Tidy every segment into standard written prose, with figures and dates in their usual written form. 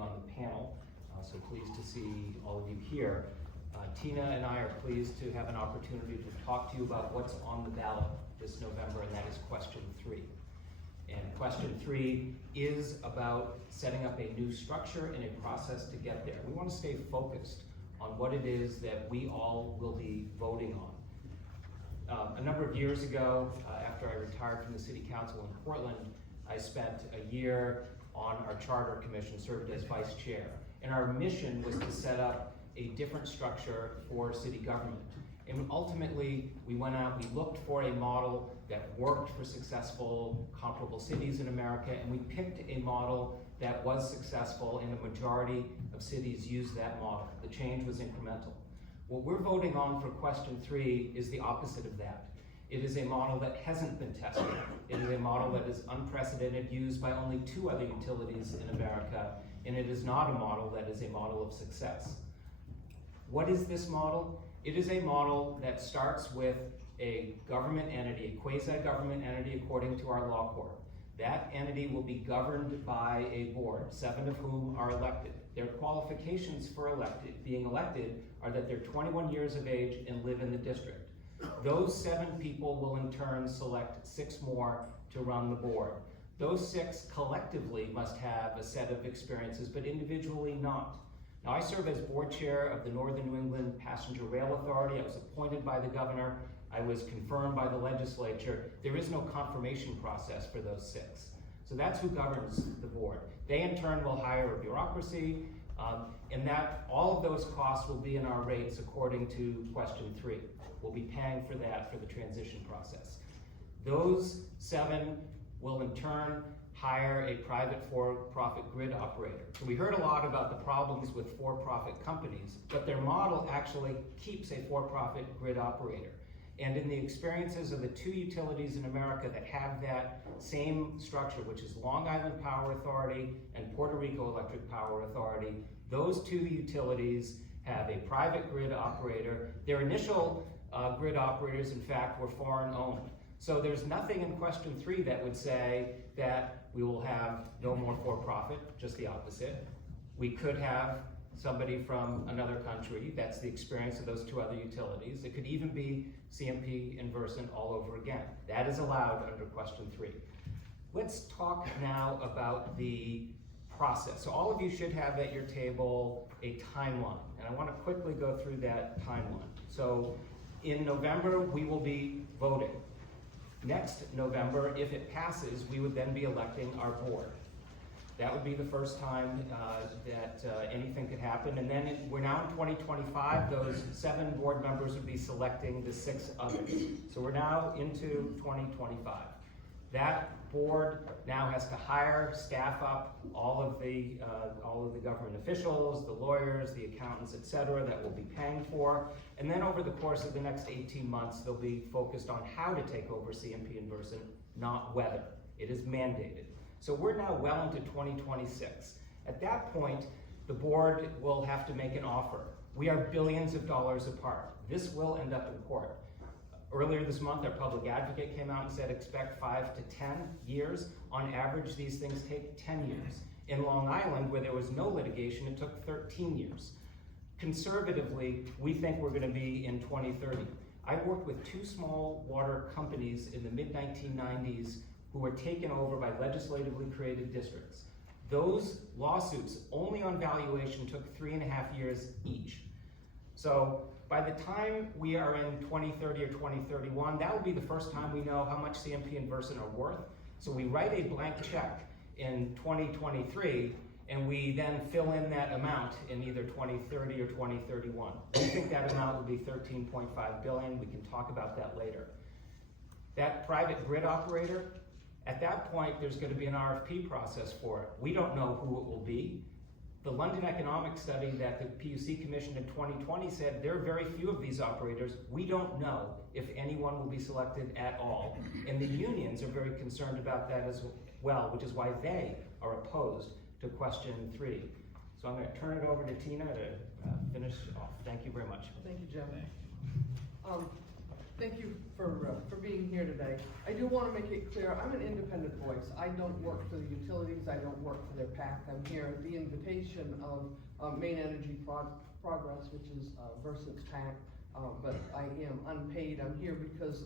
being on the panel. So pleased to see all of you here. Tina and I are pleased to have an opportunity to talk to you about what's on the ballot this November, and that is question 3. And question 3 is about setting up a new structure and a process to get there. We want to stay focused on what it is that we all will be voting on. A number of years ago, after I retired from the City Council in Portland, I spent a year on our Charter Commission, served as Vice Chair. And our mission was to set up a different structure for city government. And ultimately, we went out, we looked for a model that worked for successful, comparable cities in America, and we picked a model that was successful, and the majority of cities used that model. The change was incremental. What we're voting on for question 3 is the opposite of that. It is a model that hasn't been tested. It is a model that is unprecedented, used by only 2 other utilities in America, and it is not a model that is a model of success. What is this model? It is a model that starts with a government entity, a quasi-government entity according to our law court. That entity will be governed by a board, 7 of whom are elected. Their qualifications for being elected are that they're 21 years of age and live in the district. Those 7 people will in turn select 6 more to run the board. Those 6 collectively must have a set of experiences, but individually not. Now, I serve as board chair of the Northern New England Passenger Rail Authority. I was appointed by the governor. I was confirmed by the legislature. There is no confirmation process for those 6. So that's who governs the board. They in turn will hire a bureaucracy, and that all of those costs will be in our rates according to question 3. We'll be paying for that for the transition process. Those 7 will in turn hire a private for-profit grid operator. So we heard a lot about the problems with for-profit companies, but their model actually keeps a for-profit grid operator. And in the experiences of the 2 utilities in America that have that same structure, which is Long Island Power Authority and Puerto Rico Electric Power Authority, those 2 utilities have a private grid operator. Their initial grid operators, in fact, were foreign owned. So there's nothing in question 3 that would say that we will have no more for-profit, just the opposite. We could have somebody from another country. That's the experience of those 2 other utilities. It could even be CMP and Versant all over again. That is allowed under question 3. Let's talk now about the process. So all of you should have at your table a timeline, and I want to quickly go through that timeline. So in November, we will be voting. Next November, if it passes, we would then be electing our board. That would be the first time that anything could happen. And then we're now in 2025, those 7 board members would be selecting the 6 others. So we're now into 2025. That board now has to hire, staff up all of the government officials, the lawyers, the accountants, et cetera, that we'll be paying for. And then over the course of the next 18 months, they'll be focused on how to take over CMP and Versant, not whether. It is mandated. So we're now well into 2026. At that point, the board will have to make an offer. We are billions of dollars apart. This will end up in court. Earlier this month, our public advocate came out and said expect 5 to 10 years. On average, these things take 10 years. In Long Island, where there was no litigation, it took 13 years. Conservatively, we think we're going to be in 2030. I worked with 2 small water companies in the mid-1990s who were taken over by legislatively created districts. Those lawsuits, only on valuation, took 3.5 years each. So by the time we are in 2030 or 2031, that will be the first time we know how much CMP and Versant are worth. So we write a blank check in 2023, and we then fill in that amount in either 2030 or 2031. We think that amount will be $13.5 billion. We can talk about that later. That private grid operator, at that point, there's going to be an RFP process for it. We don't know who it will be. The London Economic Study that the PUC commissioned in 2020 said there are very few of these operators. We don't know if anyone will be selected at all. And the unions are very concerned about that as well, which is why they are opposed to question 3. So I'm going to turn it over to Tina to finish off. Thank you very much. Thank you, Jim. Thank you for being here today. I do want to make it clear, I'm an independent voice. I don't work for the utilities, I don't work for their PAC. I'm here at the invitation of Maine Energy Progress, which is Versant's PAC, but I am unpaid. I'm here because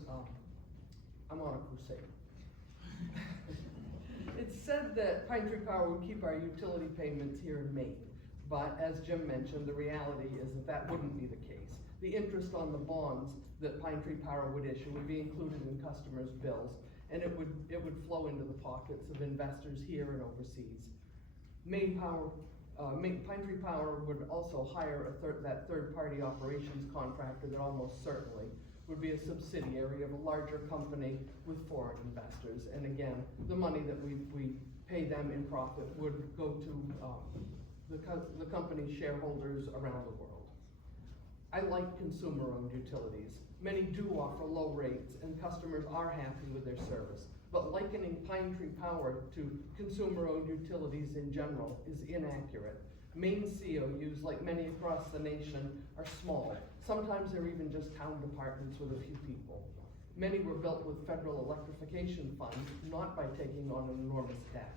I'm on a crusade. It's said that Pine Tree Power would keep our utility payments here in Maine, but as Jim mentioned, the reality is that that wouldn't be the case. The interest on the bonds that Pine Tree Power would issue would be included in customers' bills, and it would flow into the pockets of investors here and overseas. Pine Tree Power would also hire that third-party operations contractor that almost certainly would be a subsidiary of a larger company with foreign investors. And again, the money that we pay them in profit would go to the company's shareholders around the world. I like consumer-owned utilities. Many do offer low rates, and customers are happy with their service. But likening Pine Tree Power to consumer-owned utilities in general is inaccurate. Maine COUs, like many across the nation, are small. Sometimes they're even just town departments with a few people. Many were built with federal electrification funds, not by taking on an enormous debt.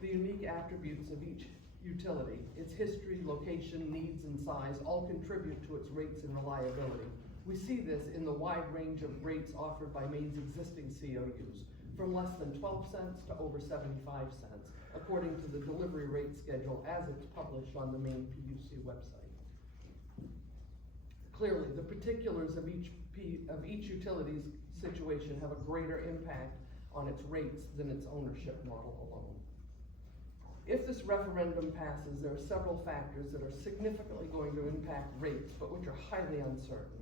The unique attributes of each utility, its history, location, needs, and size all contribute to its rates and reliability. We see this in the wide range of rates offered by Maine's existing COUs, from less than 12 cents to over 75 cents, according to the delivery rate schedule as it's published on the Maine PUC website. Clearly, the particulars of each utility's situation have a greater impact on its rates than its ownership model alone. If this referendum passes, there are several factors that are significantly going to impact rates, but which are highly uncertain.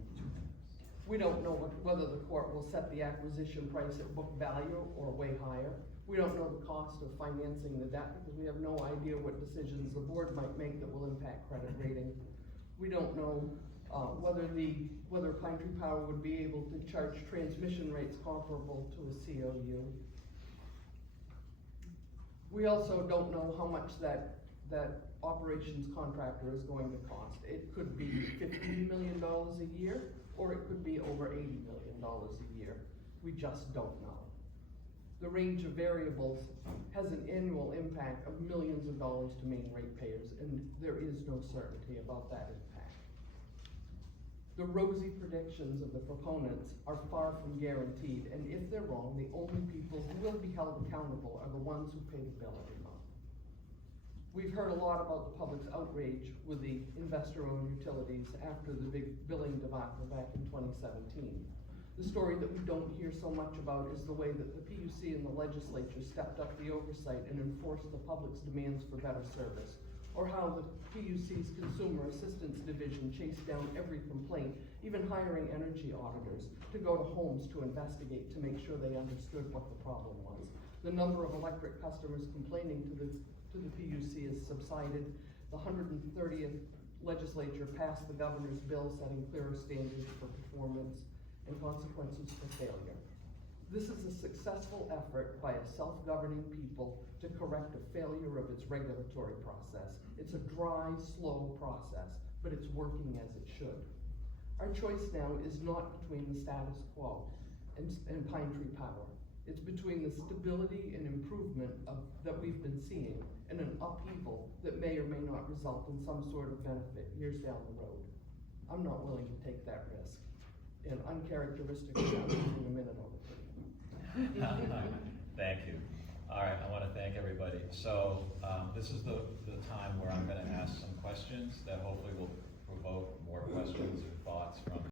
We don't know whether the court will set the acquisition price at book value or way higher. We don't know the cost of financing the debt because we have no idea what decisions the board might make that will impact credit rating. We don't know whether Pine Tree Power would be able to charge transmission rates comparable to a COU. We also don't know how much that operations contractor is going to cost. It could be $15 million a year, or it could be over $80 million a year. We just don't know. The range of variables has an annual impact of millions of dollars to Maine ratepayers, and there is no certainty about that impact. The rosy predictions of the proponents are far from guaranteed, and if they're wrong, the only people who will be held accountable are the ones who pay the bill every month. We've heard a lot about the public's outrage with the investor-owned utilities after the big billing debacle back in 2017. The story that we don't hear so much about is the way that the PUC and the legislature stepped up the oversight and enforced the public's demands for better service, or how the PUC's Consumer Assistance Division chased down every complaint, even hiring energy auditors to go to homes to investigate to make sure they understood what the problem was. The number of electric customers complaining to the PUC has subsided. The 130th legislature passed the governor's bill setting clearer standards for performance and consequences for failure. This is a successful effort by a self-governing people to correct a failure of its regulatory process. It's a dry, slow process, but it's working as it should. Our choice now is not between the status quo and Pine Tree Power. It's between the stability and improvement that we've been seeing and an upheaval that may or may not result in some sort of benefit years down the road. I'm not willing to take that risk. And uncharacteristically, I'm losing a minute over here. Thank you. All right, I want to thank everybody. So this is the time where I'm going to ask some questions that hopefully will provoke more